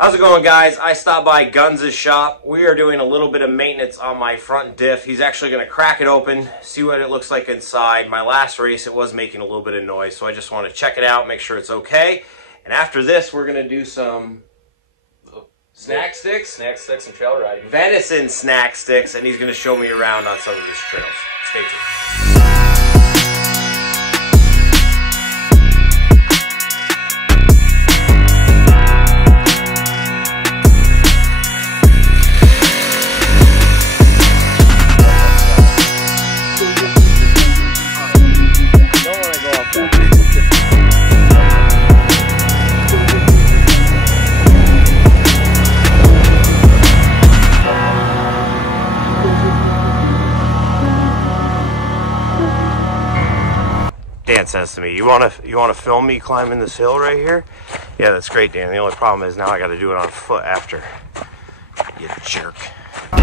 How's it going, guys? I stopped by Gunz's shop. We are doing a little bit of maintenance on my front diff. He's actually going to crack it open, see what it looks like inside. My last race, it was making a little bit of noise, so I just want to check it out, make sure it's okay. And after this, we're going to do some snack sticks? Snack sticks and trail riding. Venison snack sticks, and he's going to show me around on some of his trails. Stay tuned. Dan says to me, you want to film me climbing this hill right here? Yeah, that's great, Dan. The only problem is now I got to do it on foot after. You jerk. That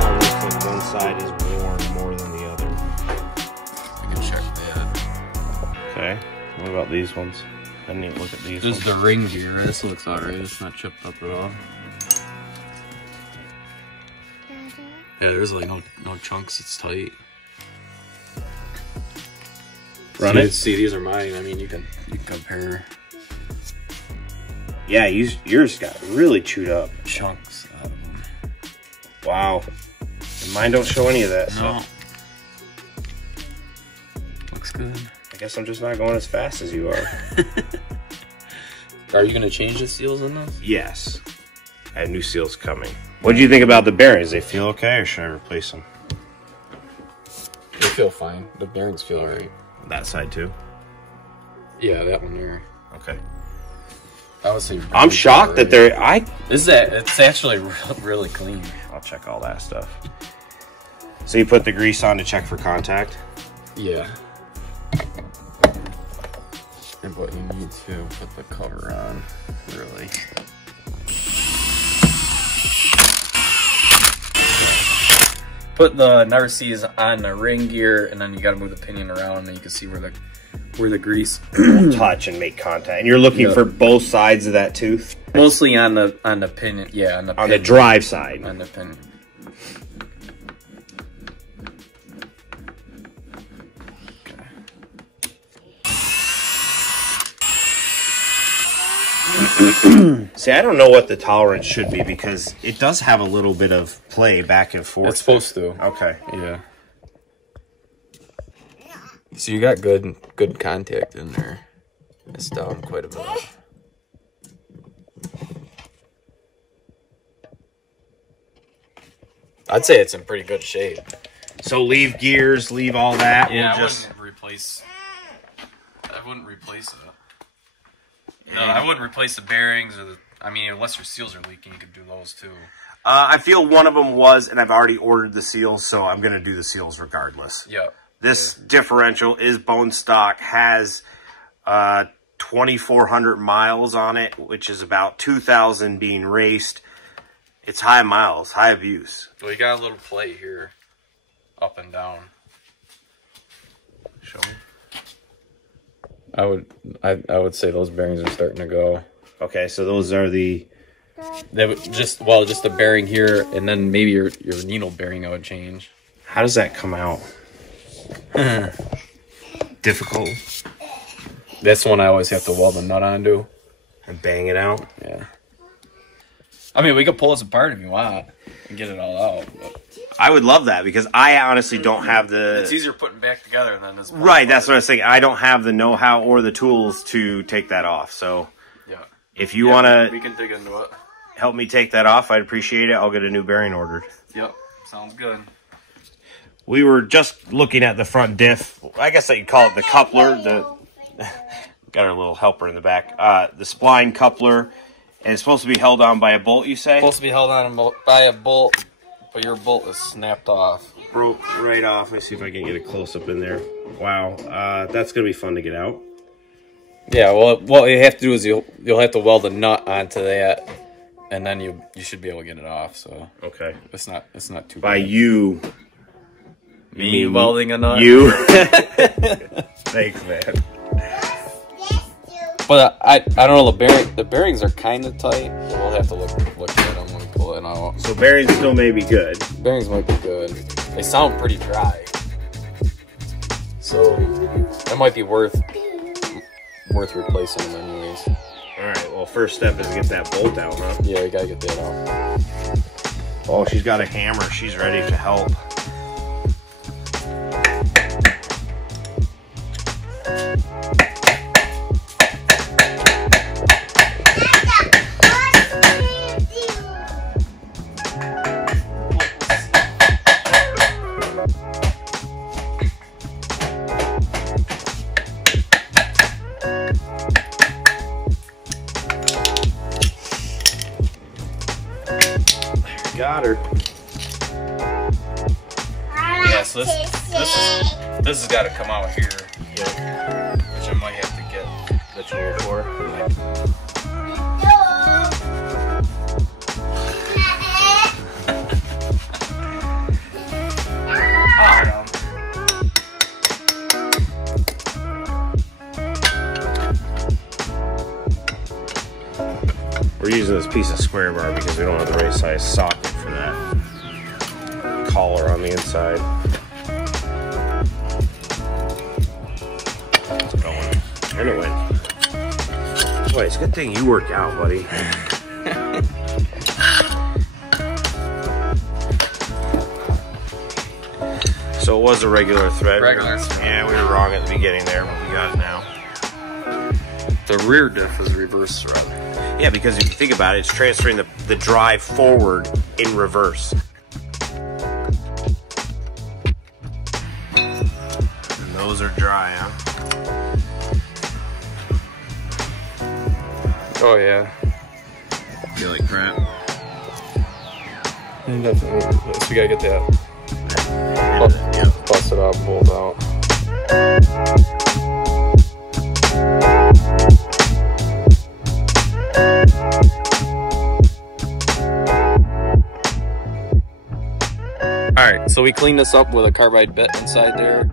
one looks like one side is worn more than the other. I can check that. Okay. What about these ones? I didn't even look at these. This is the ring gear. This looks alright. It's not chipped up at all. Yeah, there's like no chunks. It's tight. Run it. See, these are mine. I mean, you can compare. Yeah, yours got really chewed up. Chunks out of them. Wow. And mine don't show any of that. No. So. Looks good. I guess I'm just not going as fast as you are. Are you gonna change the seals in this? Yes. I have new seals coming. What do you think about the bearings? They feel okay, or should I replace them? They feel fine. The bearings feel alright. That side too? Yeah, that one there. Okay. I would say. I'm shocked that they're. It's actually really clean. I'll check all that stuff. So you put the grease on to check for contact? Yeah. And what you need to put the cover on, really. Put the narcissies on the ring gear, and then you got to move the pinion around, and then you can see where the grease will touch and make contact. And you're looking for both sides of that tooth. Mostly on the pinion, yeah, on the drive side. On the pinion. See, I don't know what the tolerance should be because it does have a little bit of play back and forth. It's supposed to. Okay. Yeah. So you got good contact in there. It's down quite a bit. I'd say it's in pretty good shape. So leave gears, leave all that. Yeah, I wouldn't replace it. No, I wouldn't replace the bearings or I mean, unless your seals are leaking, you could do those too. I feel one of them was, and I've already ordered the seals, so I'm going to do the seals regardless. Yeah. This differential is bone stock, has 2,400 miles on it, which is about 2,000 being raced. It's high miles, high abuse. Well, you got a little play here, up and down. Show me. I would say those bearings are starting to go. Okay, so those are the. They would just the bearing here, and then maybe your needle bearing I would change. How does that come out? Difficult. That's one I always have to weld the nut onto and bang it out. Yeah. I mean, we could pull this apart if you want and get it all out. But. I would love that because I honestly don't have the. It's easier putting back together than this. Right, that's what I was saying. I don't have the know-how or the tools to take that off. So, yeah, if you want to, we can dig into it. Help me take that off. I'd appreciate it. I'll get a new bearing ordered. Yep, sounds good. We were just looking at the front diff. I guess that you call it the coupler. Got our little helper in the back. The spline coupler, and it's supposed to be held on by a bolt. You say? Supposed to be held on by a bolt. But your bolt is snapped off. Broke right off. Let me see if I can get a close-up in there. Wow. That's going to be fun to get out. Yeah, well, what you have to do is you'll have to weld a nut onto that, and then you should be able to get it off. So okay, it's not too by bad. You me welding a nut. You. Thanks, man. But I don't know, the bearings are kind of tight. We'll have to look at them when we pull it out. So bearings still may be good. Bearings might be good. They sound pretty dry, so that might be worth replacing them anyways. All right. Well, first step is to get that bolt out, huh? Yeah, we gotta get that out. Oh, she's got a hammer. She's ready to help. Got her. Yeah, so this has got to come out here. Yeah. Which I might have to get the tool for. We're using this piece of square bar because we don't have the right size socket for that collar on the inside. It's going. And it went. Boy, it's a good thing you work out, buddy. So it was a regular thread. Regular thread. Yeah, we were wrong at the beginning there, but we got it now. The rear diff is reverse thread. Yeah, because if you think about it, it's transferring the drive forward in reverse. And those are dry, huh? Oh yeah. Feel like crap. Definitely. So we gotta get that. Yeah. Bust it out, bolt out. Alright, so we cleaned this up with a carbide bit inside there.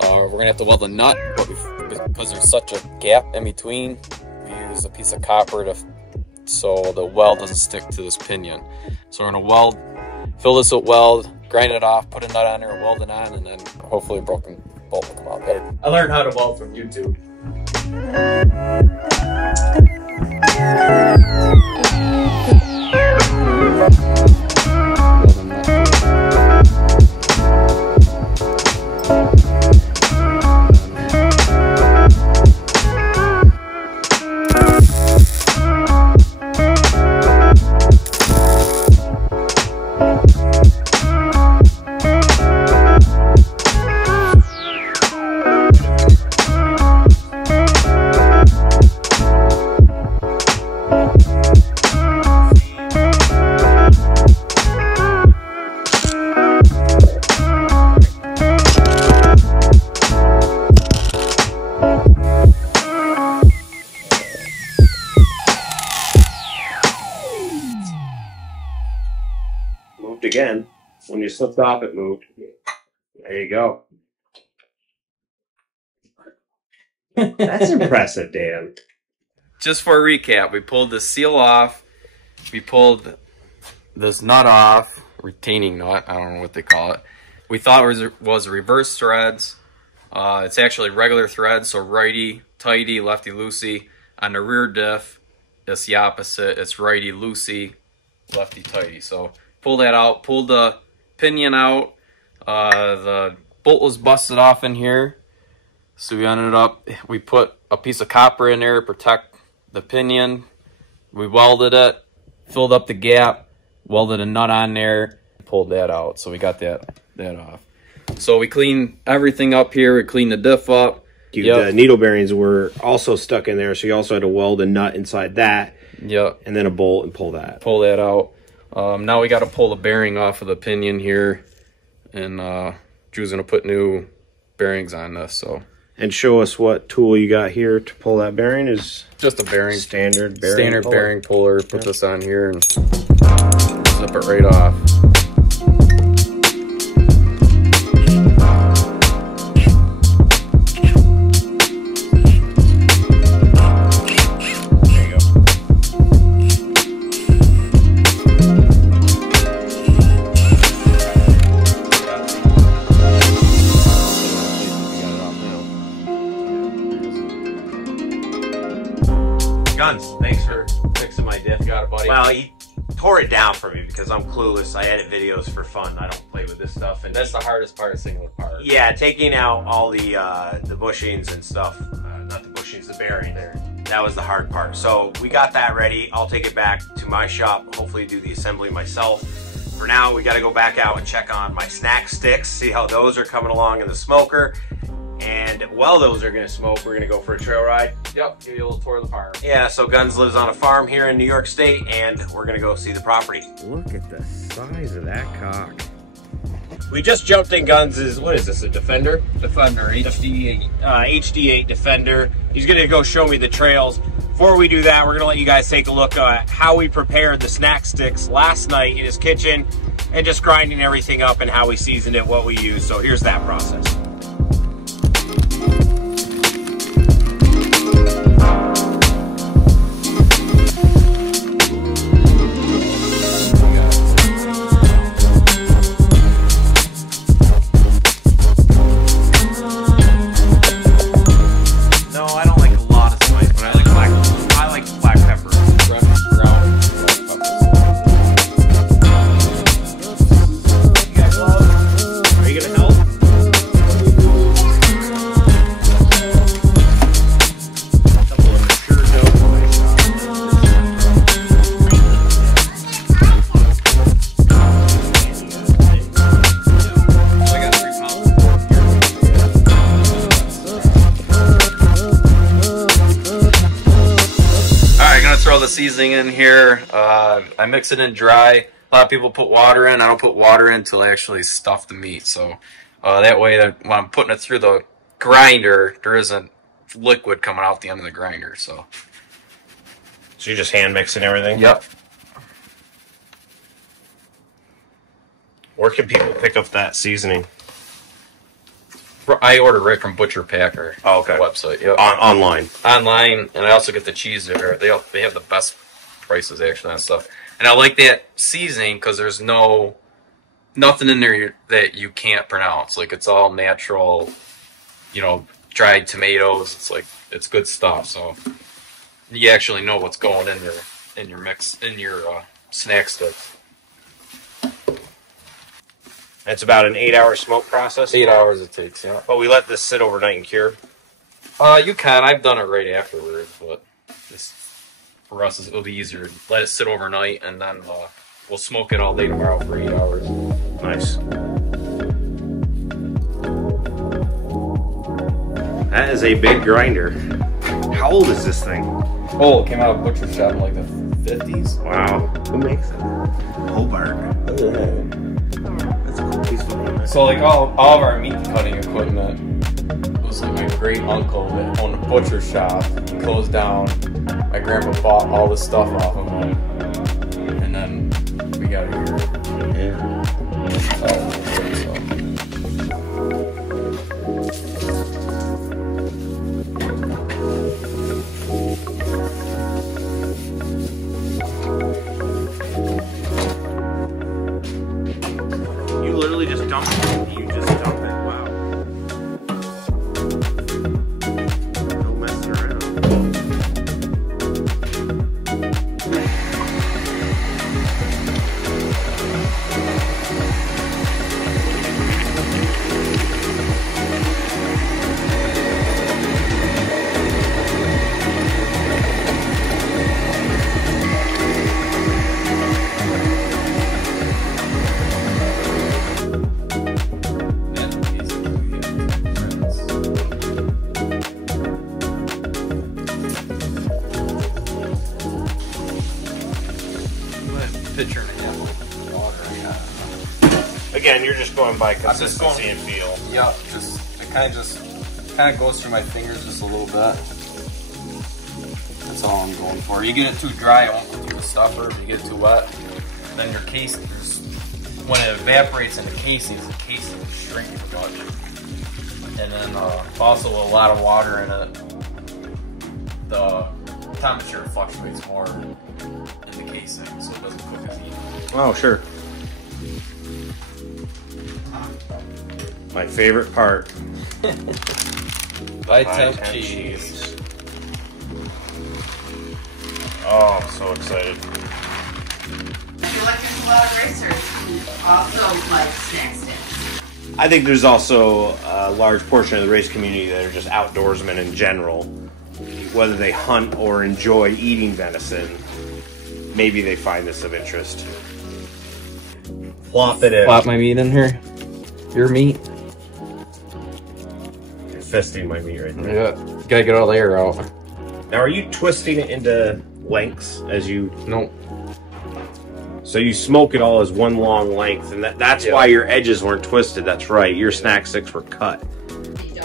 We're going to have to weld the nut, but because there's such a gap in between, we use a piece of copper so the weld doesn't stick to this pinion. So we're going to fill this with weld, grind it off, put a nut on there, weld it on, and then hopefully a broken bolt will come out better. I learned how to weld from YouTube. Again, when you slipped off, it moved. There you go. That's impressive, Dan. Just for a recap, we pulled the seal off. We pulled this nut off, retaining nut. I don't know what they call it. We thought it was reverse threads. It's actually regular threads, so righty tighty, lefty loosey. On the rear diff, it's the opposite. It's righty loosey, lefty tighty. So pull that out, pulled the pinion out. The bolt was busted off in here. So we put a piece of copper in there to protect the pinion. We welded it, filled up the gap, welded a nut on there, pulled that out. So we got that off. So we cleaned everything up here. We cleaned the diff up. The needle bearings were also stuck in there, so you also had to weld a nut inside that. Yep. And then a bolt and pull that. Pull that out. Now we got to pull the bearing off of the pinion here, and Drew's gonna put new bearings on this. So and show us what tool you got here to pull that bearing. Is just a bearing. Standard bearing puller. Put this on here and zip it right off. Gunz, thanks for fixing my diff. Got it, buddy. Well, he tore it down for me because I'm clueless. I edit videos for fun. I don't play with this stuff. And that's the hardest part, single part. Yeah, taking out all the bushings and stuff. Not the bushings, the bearing there. That was the hard part. So we got that ready. I'll take it back to my shop. Hopefully do the assembly myself. For now, we got to go back out and check on my snack sticks. See how those are coming along in the smoker. And while those are gonna smoke, we're gonna go for a trail ride. Yep, give you a little tour of the farm. Yeah, so Gunz lives on a farm here in New York State, and we're gonna go see the property. Look at the size of that cock. We just jumped in Gunz's, what is this, a Defender? Defender, HD8. HD8 Defender. He's gonna go show me the trails. Before we do that, we're gonna let you guys take a look at how we prepared the snack sticks last night in his kitchen, and just grinding everything up and how we seasoned it, what we used. So here's that process. Throw the seasoning in here. I mix it in dry. A lot of people put water in. I don't put water in until I actually stuff the meat. So that way, when I'm putting it through the grinder, there isn't liquid coming out the end of the grinder. So you're just hand mixing everything? Yep. Where can people pick up that seasoning? I order right from Butcher Packer. Oh, okay. Website. Yep. Online. Online, and I also get the cheese there. They have the best prices actually on stuff. And I like that seasoning because there's nothing in there that you can't pronounce. Like, it's all natural, you know, dried tomatoes. It's good stuff. So you actually know what's going in there in your mix, in your snack sticks. It's about an 8-hour smoke process. 8 hours it takes, yeah. But we let this sit overnight and cure. You can. I've done it right afterwards, but for us, it'll be easier. Let it sit overnight, and then we'll smoke it all day tomorrow for 8 hours. Nice. That is a big grinder. How old is this thing? Oh, it came out of Butcher Shop in like the 50s. Wow. Who makes it? Hobart. That's a cool piece of equipment. So like all of our meat cutting equipment was like my great uncle that owned a butcher shop. He closed down. My grandpa bought all the stuff off of him, and then we got it here. Yeah. You literally just dump it. You just dump it. Wow. No messing around. Pitcher and a half of water. Again, you're just going by consistency and feel. Yeah, I kind of just kind of goes through my fingers just a little bit. That's all I'm going for. You get it too dry, it won't go through the stuffer. If you get it too wet, then your case, when it evaporates in the casing is shrinking too much. And then also a lot of water in it, the temperature fluctuates more in the casing, so it doesn't cook as easy. Oh, sure. My favorite part. By temp cheese. Oh, I'm so excited. I feel like there's a lot of racers who also like snack sticks. I think there's also a large portion of the race community that are just outdoorsmen in general. Whether they hunt or enjoy eating venison, maybe they find this of interest. Plop it in. Plop my meat in here. Your meat. You're fisting my meat right there. Yeah, gotta get all the air out. Now, are you twisting it into lengths as you... No. So you smoke it all as one long length, and that's why your edges weren't twisted. That's right, your snack sticks were cut.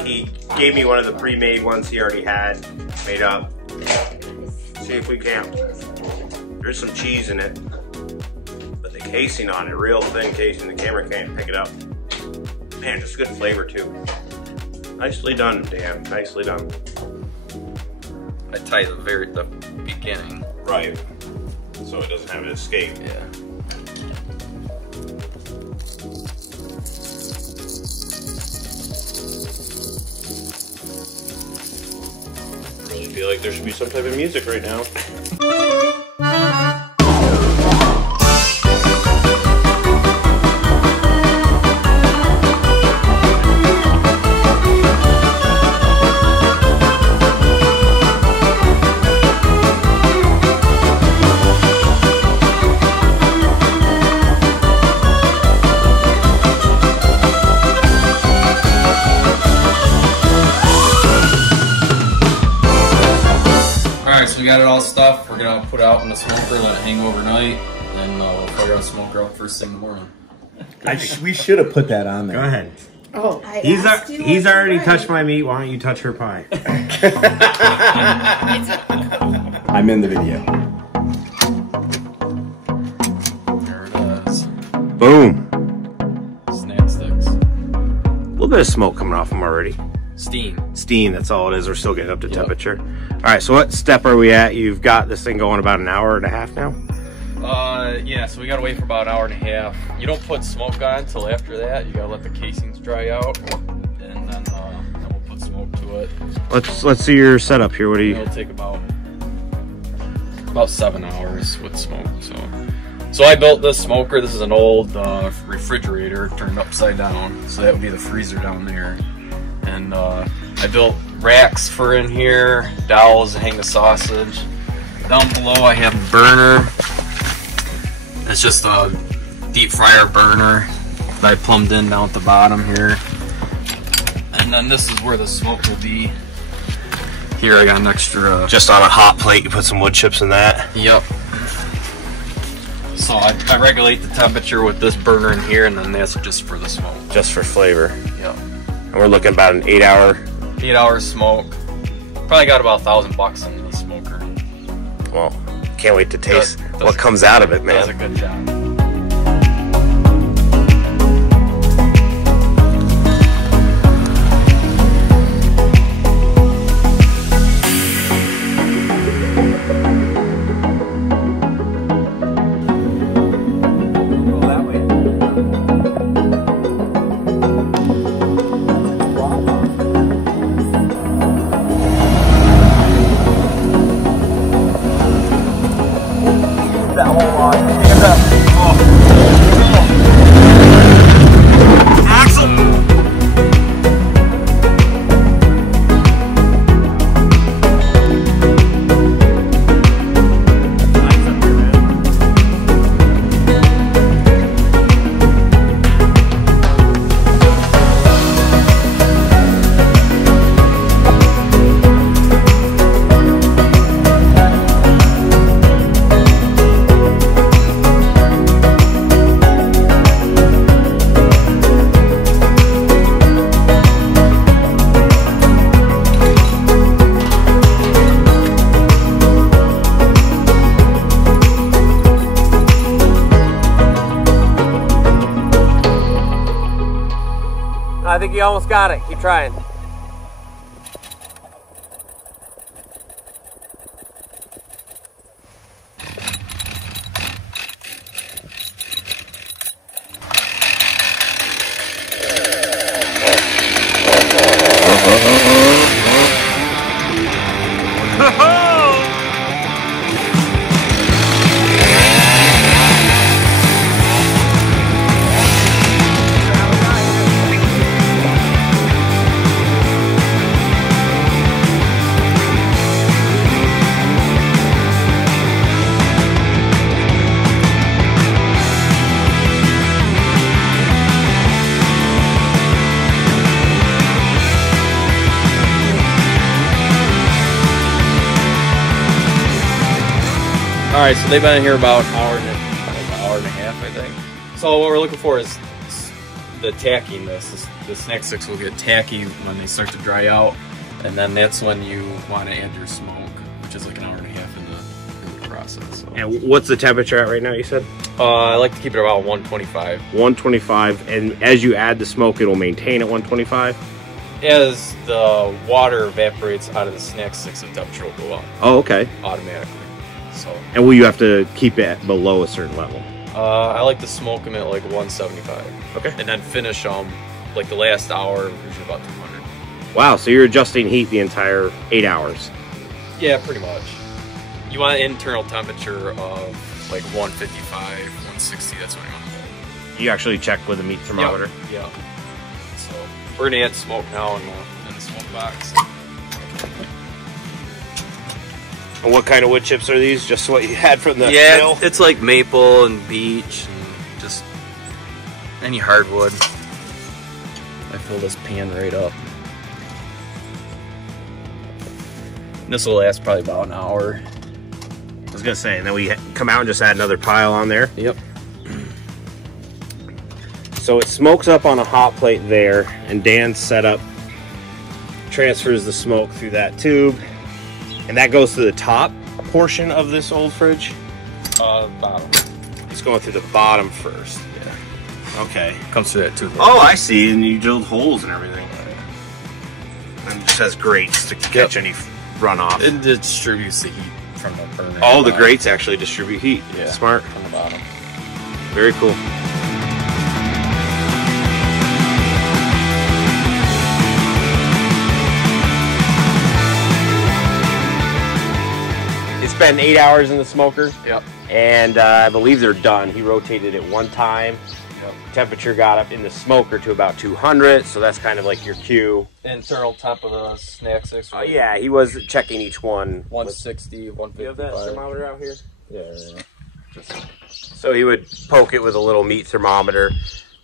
He gave me one of the pre-made ones he already had made up. See if we can. There's some cheese in it, but the casing on it, real thin casing, the camera can't pick it up. Man, just good flavor too. Nicely done, Dan. Nicely done. I tie the beginning. Right. So it doesn't have an escape. Yeah. I really feel like there should be some type of music right now. We got it all stuffed. We're gonna put it out in the smoker, let it hang overnight, and we'll fire our smoker out first thing in the morning. We should have put that on there. Go ahead. Oh, He's already touched my meat. Why don't you touch her pie? I'm in the video. There it is. Boom. Snack sticks. A little bit of smoke coming off them already. Steam. Steam, that's all it is. We're still getting up to temperature. All right, so what step are we at? You've got this thing going about an hour and a half now? Yeah, so we gotta wait for about an hour and a half. You don't put smoke on until after that. You gotta let the casings dry out, and then we'll put smoke to it. Let's see your setup here. What do you... It'll take about 7 hours with smoke. So I built this smoker. This is an old refrigerator turned upside down. So that would be the freezer down there. And I built racks for in here, dowels to hang the sausage. Down below I have a burner. It's just a deep fryer burner that I plumbed in down at the bottom here. And then this is where the smoke will be. Here I got an extra... Just on a hot plate, you put some wood chips in that? Yep. So I regulate the temperature with this burner in here, and then that's just for the smoke. Just for flavor. Yep. And we're looking about an 8 hour... 8 hours smoke. Probably got about $1,000 into the smoker. Well, can't wait to taste what comes out of it, man. Does a good job. That whole line. I think you almost got it. Keep trying. All right, so they've been in here about an hour and a half, I think. So what we're looking for is the tackiness. The snack sticks will get tacky when they start to dry out, and then that's when you want to add your smoke, which is like an hour and a half in the process. So. And what's the temperature at right now, you said? I like to keep it about 125. 125, and as you add the smoke, it'll maintain at 125? As the water evaporates out of the snack sticks, the temperature will go up. Oh, okay. Automatically. So. And will you have to keep it below a certain level? I like to smoke them at like 175. Okay. And then finish them like the last hour, usually about 200. Wow, so you're adjusting heat the entire 8 hours? Yeah, pretty much. You want an internal temperature of like 155, 160, that's what you want to hold. You actually check with a meat thermometer? Yeah. So we're gonna add smoke now in the smoke box. And what kind of wood chips are these? Just what you had from the mill? It's like maple and beech and just any hardwood. I fill this pan right up. This will last probably about an hour. I was gonna say, and then we come out and just add another pile on there. Yep. So it smokes up on a hot plate there, and Dan's setup transfers the smoke through that tube. And that goes to the top portion of this old fridge? Bottom. It's going through the bottom first. Yeah. Okay. Comes through that too. Oh, I see. And you drilled holes and everything. And it just has grates to catch any runoff. It distributes the heat from the burner. Oh, the grates actually distribute heat. Yeah. Smart. From the bottom. Very cool. Spent 8 hours in the smoker. Yep. And I believe they're done. He rotated it one time. Yep. Temperature got up in the smoker to about 200, so that's kind of like your cue. Internal temp of the snack sticks. Yeah, he was checking each one. 160, 155. You have that thermometer out here? Yeah. So he would poke it with a little meat thermometer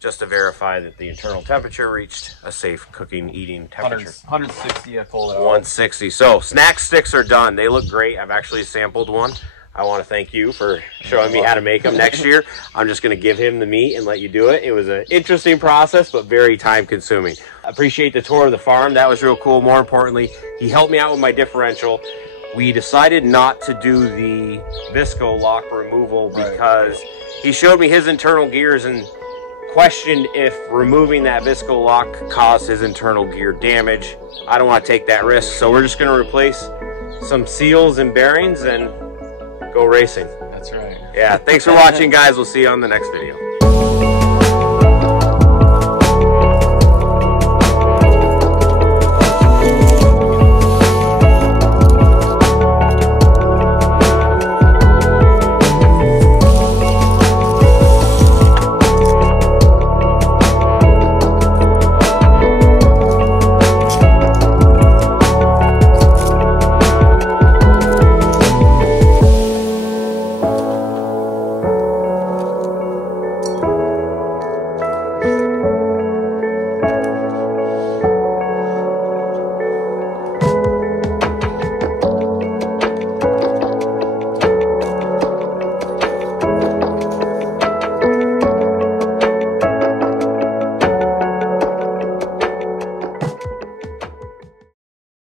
just to verify that the internal temperature reached a safe cooking, eating temperature. 160, I pulled it out. 160. So snack sticks are done. They look great. I've actually sampled one. I want to thank you for showing me how to make them. Next year, I'm just going to give him the meat and let you do it. It was an interesting process, but very time consuming. I appreciate the tour of the farm. That was real cool. More importantly, he helped me out with my differential. We decided not to do the Visco lock removal because he showed me his internal gears and questioned if removing that Visco lock caused his internal gear damage. I don't want to take that risk, so we're just going to replace some seals and bearings and go racing. That's right. Yeah, thanks for watching, guys. We'll see you on the next video.